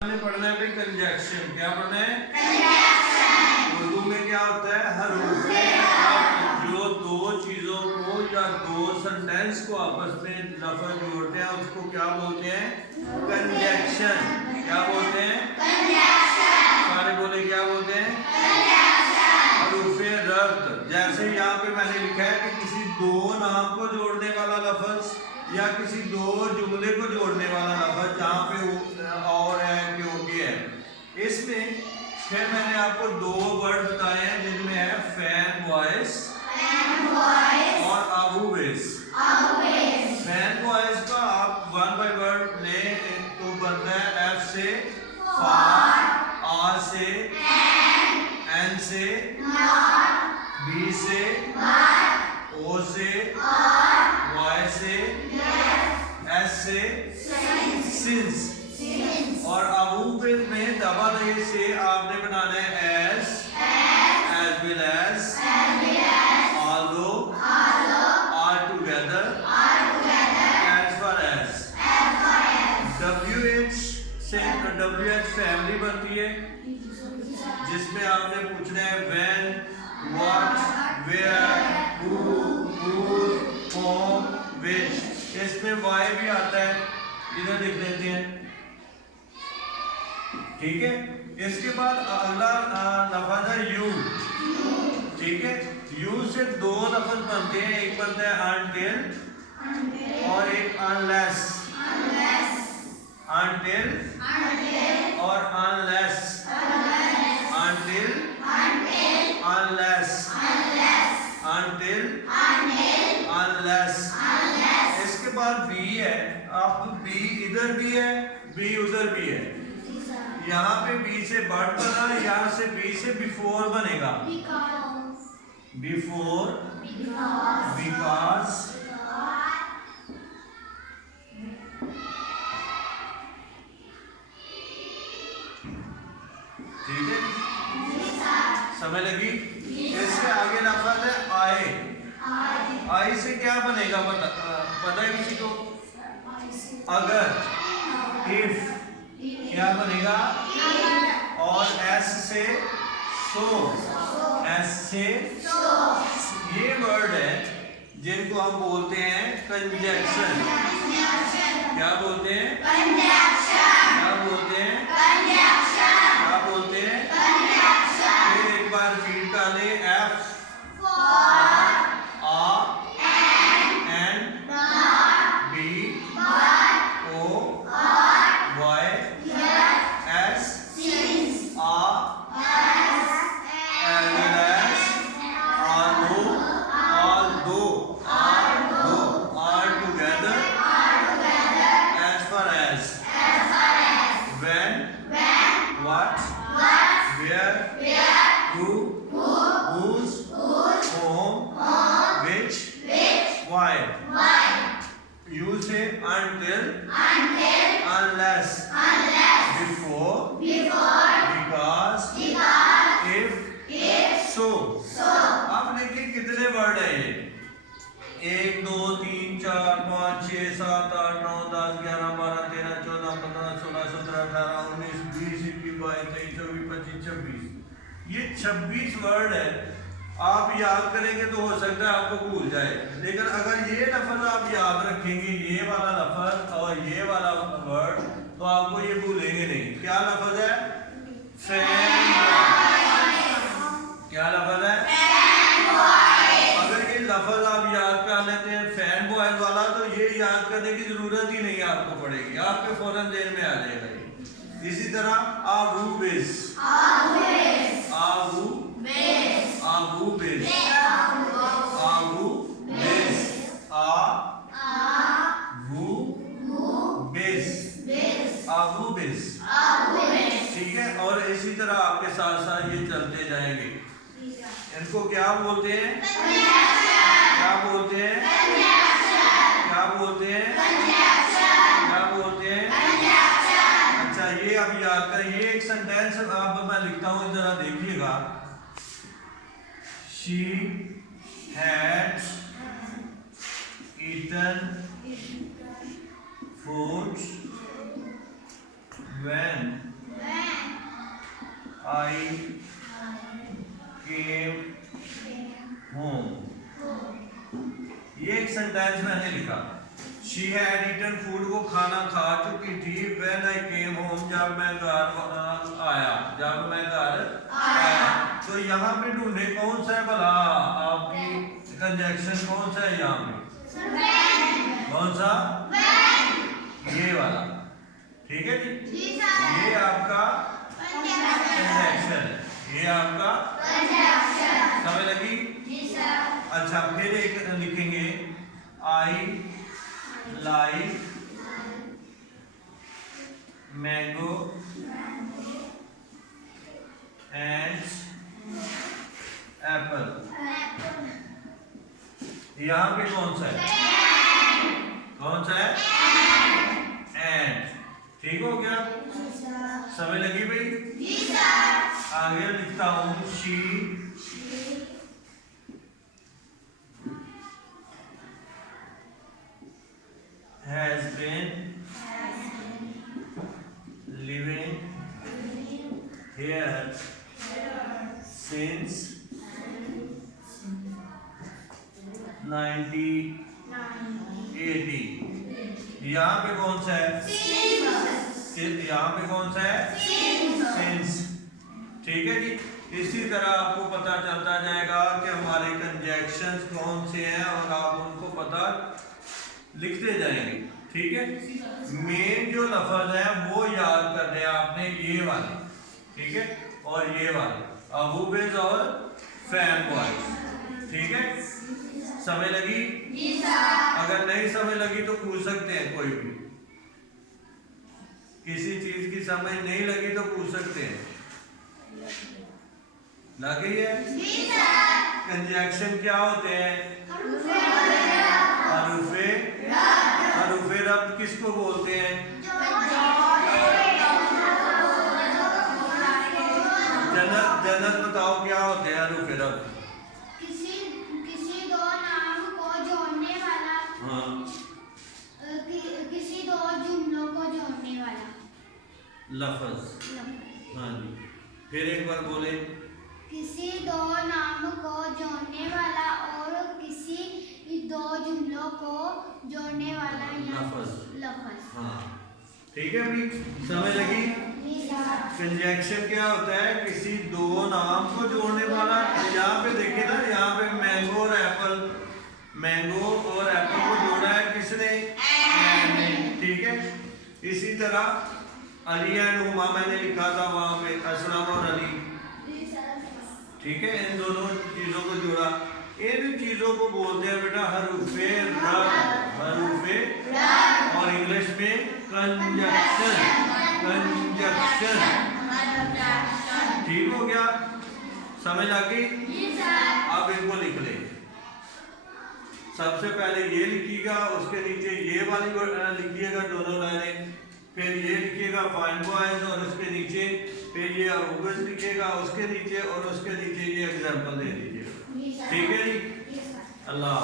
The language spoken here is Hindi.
पढ़ना है भाई कंजक्शन। क्या पढ़ना है? कंजक्शन। उर्दू में क्या होता है? हरूफ। जो दो चीजों को या दो सेंटेंस को आपस में लफ्ज जोड़ते हैं उसको क्या बोलते हैं? कंजक्शन। क्या बोलते हैं? कंजक्शन। सारे बोले क्या बोलते हैं? कंजक्शन। हरूफे रब्त। जैसे यहाँ पे मैंने लिखा है कि किसी दो नाम को जोड़ने वाला लफ्ज या किसी दो जुमले को जोड़ने वाला लफ्ज जहाँ पे और है क्योंकि है, इसमें फिर मैंने आपको दो वर्ड बताए हैं जिनमें है फैन वॉइस और अबू बेस। फैन वॉइस का आप वन बाय वर्ड लें तो बनता है एफ से फार, आर से एन से बी से ओ से वाई से एस से सिंस। और अबू में डबल ए से आपने बनाना है as well as although are together as far as. WH से WH फैमिली बनती है जिसमें आपने पूछना है when, what, where, who, whose, whom, which. इसमें वाई भी आता है, इधर लिख लेते हैं, ठीक है। इसके बाद अगला लफ्ज है यू, ठीक है। यू से दो लफ्ज बनते हैं, एक बनता है अनटिल और एक अनलेस। अनटिल और unless, until unless, until unless. इसके बाद बी है, आप बी इधर भी है बी उधर भी है। यहाँ पे बी से बट बना, यहाँ से बी से बिफोर बनेगा, बिफोर, बिकॉज, ठीक है, समझ लगी। इससे आगे लफ्ज है आई। आई से क्या बनेगा पता है किसी को? अगर, इफ, क्या बनेगा? और एस से सो, एस से ये वर्ड है जिनको हम बोलते हैं कंजक्शन। क्या बोलते हैं? क्या बोलते हैं? क्या बोलते हैं? फिर एक बार रीड कर ले, F until, unless, before, because, if, so। अब देखिए कितने वर्ड है ये? 1 2 3 4 5 6 7 8 9 10 11 12 13 14 15 16 17 18 19 20 21 22 23 24 25 26। ये 26 वर्ड है। आप याद करेंगे तो हो सकता है आपको भूल जाए, लेकिन अगर ये लफ्ज आप याद रखेंगे, ये वाला लफ्ज और ये वाला वर्ड, तो आपको ये भूलेंगे नहीं। क्या लफ्ज है? फैन। क्या लफ्ज है? अगर ये लफ्ज आप याद कर लेते हैं फैन बॉयज वाला, तो ये याद करने की जरूरत ही नहीं आपको पड़ेगी, आपके फौरन देर में आ जाएगा। इसी तरह Abu base, Abu base, Abu base, Abu base, Abu base, Abu base, ठीक है। और इसी तरह आपके साथ साथ ये चलते जाएंगे। इनको क्या बोलते हैं? क्या बोलते हैं? क्या बोलते हैं? क्या बोलते हैं? अच्छा, ये अब याद कर, ये एक सेंटेंस अब मैं लिखता हूँ, जरा देखिएगा। She had eaten food when I came home। ये एक सेंटेंस मैंने लिखा। She had eaten food, वो खाना खा चुकी थी। When I came home, जब मैं घर आया, जब मैं घर आया। तो यहाँ पे ढूंढे कौन सा है भला, आपकी कंजक्शन कौन सा है यहाँ पे? कौन सा? ये वाला, ठीक है जी। ये आपका कंजक्शन है, ये आपका समझ लगी? अच्छा, फिर एक लिखेंगे I like mango and apple। यहाँ पे कौन सा है? कौन सा है? एंड। ठीक हो गया? समझ लगी भाई? आगे लिखता हूँ she has been living here since 1980। यहाँ पे कौन सा है? यहाँ पे कौन सा है? since। ठीक है जी। इसी तरह आपको पता चलता जाएगा कि हमारे कंजक्शंस कौन से हैं और आप उनको पता लिखते जाएंगे। ठीक है, मेन जो लफ्ज है वो याद करने हैं आपने, ये वाले, ठीक है, और ये वाले अबूबेज और फैन बॉयज। ठीक है, समझ लगी? अगर नहीं समझ लगी तो पूछ सकते हैं, कोई भी किसी चीज की समझ नहीं लगी तो पूछ सकते हैं। लग गई है? कंजक्शन क्या होते हैं? हरूफे रब्त किसको बोलते हैं? जन्नत बताओ क्या होते हैं हरूफे रब्त? किसी दो नाम को जोड़ने वाला। हाँ। किसी दो जुमलों को जोड़ने वाला लफ्ज। हाँ जी, फिर एक बार बोले। किसी दो नाम को जोड़ने वाला और किसी दो जुमलों को जोड़ने वाला लफ्ज। हाँ, ठीक है भाई, समझ लगी? कंजक्शन क्या होता है? किसी दो नाम को जोड़ने वाला। यहाँ पे देखिए ना, यहाँ पे मैंगो और एप्पल, मैंगो और एप्पल को जोड़ा है किसने? ठीक है, इसी तरह अली एंड हुमा मैंने लिखा था वहां पे, असलम और अली। ठीक है, इन दोनों चीजों को जोड़ा। इन चीजों को बोलते हैं बेटा हरूफे रब्त, हरूफे और इंग्लिश में कंजक्शन। कंजक्शन, ठीक हो गया? समझ आ गई? अब इनको लिख ले। सबसे पहले ये लिखिएगा, उसके नीचे ये वाली लिखिएगा दोनों लाइनें, फिर ये लिखिएगा फाइन बॉयज और उसके नीचे, फिर ये अबूबेज लिखिएगा उसके नीचे, और उसके नीचे ये एग्जाम्पल दे दीजिएगा। ठीक है जी? अल्लाह।